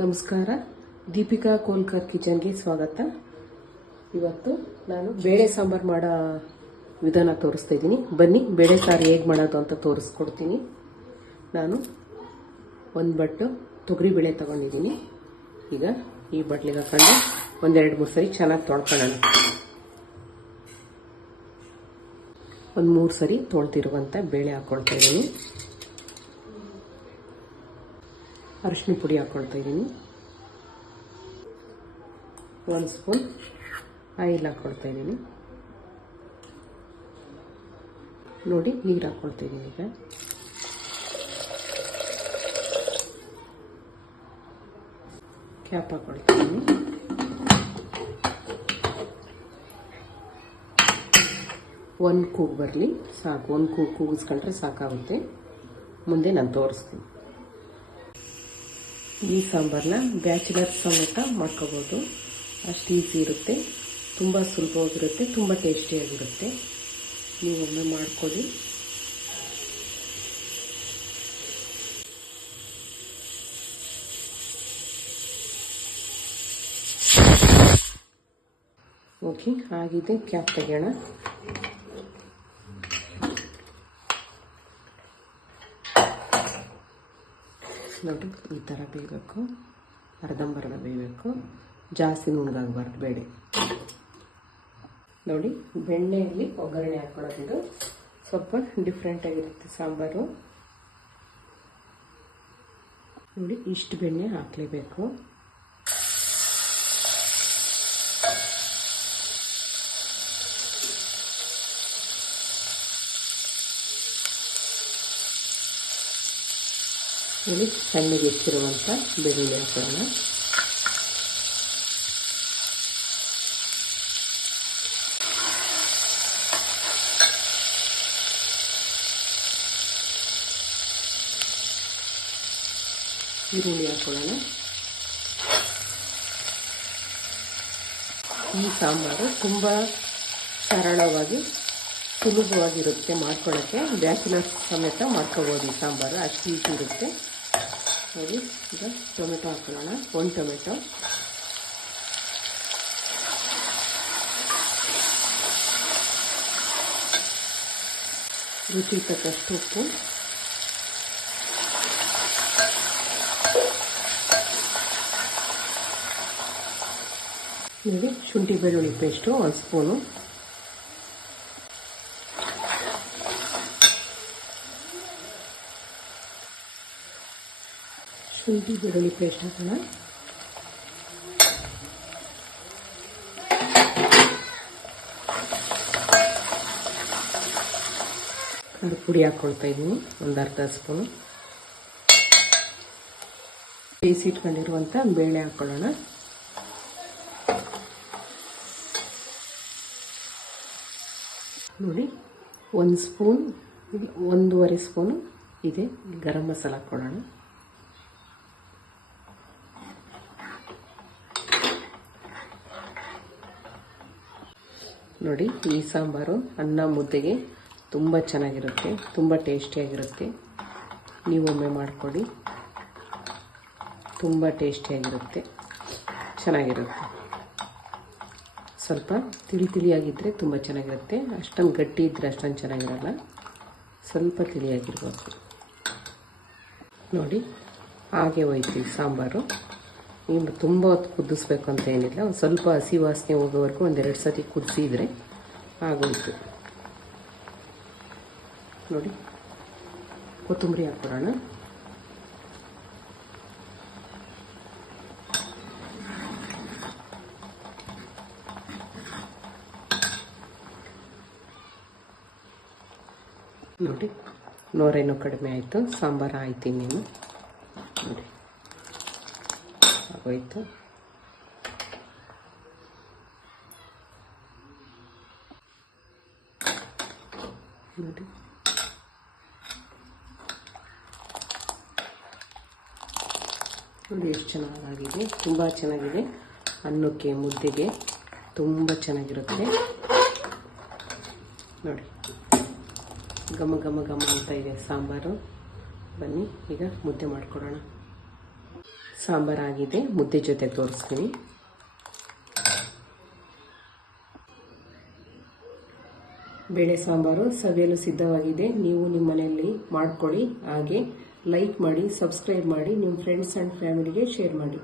ನಮಸ್ಕಾರ, ದೀಪಿಕಾ ಕೋಲ್ಕರ್ ಕಿಚನ್ಗೆ ಸ್ವಾಗತ. ಇವತ್ತು ನಾನು ಬೇಳೆ ಸಾಂಬಾರು ಮಾಡೋ ವಿಧಾನ ತೋರಿಸ್ತಾ ಇದ್ದೀನಿ. ಬನ್ನಿ ಬೇಳೆ ಸಾರು ಹೇಗೆ ಮಾಡೋದು ಅಂತ ತೋರಿಸ್ಕೊಡ್ತೀನಿ. ನಾನು ಒಂದು ಬಟ್ಟು ತೊಗರಿಬೇಳೆ ತಗೊಂಡಿದ್ದೀನಿ. ಈಗ ಈ ಬಟ್ಲಿಗೆ ಹಾಕೊಂಡು ಒಂದೆರಡು ಮೂರು ಸರಿ ಚೆನ್ನಾಗಿ ತೊಳ್ಕೊಳ್ಳೋಣ. ಒಂದು 3 ಸರಿ ತೊಳ್ತಿರುವಂಥ ಬೇಳೆ ಹಾಕ್ಕೊಳ್ತಾ ಇದ್ದೀನಿ. ಅರಿಶಿನ ಪುಡಿ ಹಾಕ್ಕೊಳ್ತಾ ಇದ್ದೀನಿ. 1 ಸ್ಪೂನ್ ಆಯಿಲ್ ಹಾಕ್ಕೊಳ್ತಾ ಇದ್ದೀನಿ. ನೋಡಿ, ನೀರು ಹಾಕ್ಕೊಳ್ತಾ ಇದ್ದೀನಿ. ಈಗ ಕ್ಯಾಪ್ ಹಾಕ್ಕೊಳ್ತಾ ಇದ್ದೀನಿ. ಒಂದು ಕೂಗು ಬರಲಿ ಸಾಕು. ಒಂದು ಕೂಗಿಸ್ಕೊಂಡ್ರೆ ಸಾಕಾಗುತ್ತೆ. ಮುಂದೆ ನಾನು ತೋರಿಸ್ತೀನಿ. ಈ ಸಾಂಬಾರನ್ನ ಬ್ಯಾಚುಲರ್ಸ್ ಸಮೇತ ಮಾಡ್ಕೋಬೋದು. ಅಷ್ಟು ಈಸಿ ಇರುತ್ತೆ, ತುಂಬ ಸುಲಭವಾಗಿರುತ್ತೆ, ತುಂಬ ಟೇಸ್ಟಿಯಾಗಿರುತ್ತೆ. ನೀವೊಮ್ಮೆ ಮಾಡ್ಕೊಳ್ಳಿ. ಓಕೆ, ಆಗಿದೆ. ಕ್ಯಾಪ್ ತೆಗೆಯೋಣ. ನೋಡಿ, ಈ ಥರ ಬೇಯಬೇಕು. ಅರ್ಧಂಬರ್ಧ ಬೇಯಬೇಕು, ಜಾಸ್ತಿ ನುಣ್ಣಗಾಗಬಾರ್ದು ಬೇಳೆ. ನೋಡಿ, ಬೆಣ್ಣೆಯಲ್ಲಿ ಒಗ್ಗರಣೆ ಹಾಕೊಳ್ಳೋದು ಸ್ವಲ್ಪ ಡಿಫ್ರೆಂಟಾಗಿರುತ್ತೆ ಸಾಂಬಾರು. ನೋಡಿ, ಇಷ್ಟು ಬೆಣ್ಣೆ ಹಾಕಲೇಬೇಕು. ನೋಡಿ, ಸಣ್ಣಗೆ ಹೆಚ್ಚಿರುವಂಥ ಬೆಳ್ಳುಳ್ಳಿ ಹಾಕೋಣ. ಈರುಳ್ಳಿ ಹಾಕೊಳ್ಳೋಣ. ಈ ಸಾಂಬಾರು ತುಂಬ ಸರಳವಾಗಿ ಸುಲಭವಾಗಿರುತ್ತೆ ಮಾಡ್ಕೊಳ್ಳೋಕ್ಕೆ. ಬ್ಯಾಚುಲರ್ಸ್ ಸಮೇತ ಮಾಡ್ಕೋಬೋದು ಈ ಸಾಂಬಾರು, ಅಷ್ಟು ಈಸಿ ಇರುತ್ತೆ. ನೋಡಿ, ಈಗ ಟೊಮೆಟೊ ಹಾಕೊಳ್ಳೋಣ. 1 ಟೊಮೆಟೊ, ರುಚಿ ತಕ್ಕಷ್ಟು ಉಪ್ಪು, ನೋಡಿ, ಶುಂಠಿ ಬೆಳ್ಳುಳ್ಳಿ ಪೇಸ್ಟು 1 ಸ್ಪೂನು, ಶುಂಠಿ ಬೆಳ್ಳುಳ್ಳಿ ಪೇಸ್ಟ್ ಹಾಕೋಣ. ಖಾರದ ಪುಡಿ ಹಾಕ್ಕೊಳ್ತಾ ಇದ್ದೀನಿ, ಒಂದು ಅರ್ಧ ಸ್ಪೂನು. ಬೇಯಿಸಿಟ್ಕೊಂಡಿರುವಂಥ ಬೇಳೆ ಹಾಕ್ಕೊಳ್ಳೋಣ. ನೋಡಿ, 1 ಸ್ಪೂನ್, 1.5 ಸ್ಪೂನು ಇದೆ ಗರಂ ಮಸಾಲ ಹಾಕ್ಕೊಳ್ಳೋಣ. ನೋಡಿ, ಈ ಸಾಂಬಾರು ಅನ್ನ ಮುದ್ದೆಗೆ ತುಂಬ ಚೆನ್ನಾಗಿರುತ್ತೆ, ತುಂಬ ಟೇಸ್ಟಿಯಾಗಿರುತ್ತೆ. ನೀವೊಮ್ಮೆ ಮಾಡಿಕೊಡಿ, ತುಂಬ ಟೇಸ್ಟಿಯಾಗಿರುತ್ತೆ, ಚೆನ್ನಾಗಿರುತ್ತೆ. ಸ್ವಲ್ಪ ತಿಳಿಯಾಗಿದ್ದರೆ ತುಂಬ ಚೆನ್ನಾಗಿರುತ್ತೆ. ಅಷ್ಟೊಂದು ಗಟ್ಟಿ ಇದ್ದರೆ ಅಷ್ಟೊಂದು ಚೆನ್ನಾಗಿರಲ್ಲ, ಸ್ವಲ್ಪ ತಿಳಿಯಾಗಿರ್ಬೇಕು. ನೋಡಿ, ಹಾಗೆ ಹೋಯ್ತು ಈ ಸಾಂಬಾರು. ಇನ್ನು ತುಂಬ ಹೊತ್ತು ಕುದಿಸ್ಬೇಕು ಅಂತ ಏನಿಲ್ಲ, ಒಂದು ಸ್ವಲ್ಪ ಹಸಿ ವಾಸನೆ ಹೋಗೋವರೆಗೂ 1-2 ಸತಿ ಕುದಿಸಿದರೆ ಆಗೋಯ್ತು. ನೋಡಿ, ಕೊತ್ತಂಬರಿ ಹಾಕ್ಕೊಳ್ಳೋಣ. ನೋಡಿ, ನೋರೇನೋ ಕಡಿಮೆ ಆಯಿತು, ಸಾಂಬಾರು ಆಯ್ತು. ಇನ್ನೇನು ನೋಡಿ ಆಗೋಯ್ತು. ನೋಡಿ, ನೋಡಿ ಎಷ್ಟು ಚೆನ್ನಾಗಿದೆ, ತುಂಬ ಚೆನ್ನಾಗಿದೆ. ಅನ್ನಕ್ಕೆ ಮುದ್ದೆಗೆ ತುಂಬ ಚೆನ್ನಾಗಿರುತ್ತೆ. ನೋಡಿ, ಘಮ ಘಮ ಘಮ ಅಂತ ಇದೆ ಸಾಂಬಾರು. ಬನ್ನಿ ಈಗ ಮುದ್ದೆ ಮಾಡ್ಕೊಡೋಣ. ಸಾಂಬಾರಾಗಿದೆ, ಮುದ್ದೆ ಜೊತೆ ತೋರಿಸ್ತೀನಿ. ಬೇಳೆ ಸಾಂಬಾರು ಸವಿಯಲು ಸಿದ್ಧವಾಗಿದೆ. ನೀವು ನಿಮ್ಮ ಮನೆಯಲ್ಲಿ ಮಾಡ್ಕೊಳ್ಳಿ. ಹಾಗೆ ಲೈಕ್ ಮಾಡಿ, ಸಬ್ಸ್ಕ್ರೈಬ್ ಮಾಡಿ, ನಿಮ್ಮ ಫ್ರೆಂಡ್ಸ್ ಆ್ಯಂಡ್ ಫ್ಯಾಮಿಲಿಗೆ ಶೇರ್ ಮಾಡಿ.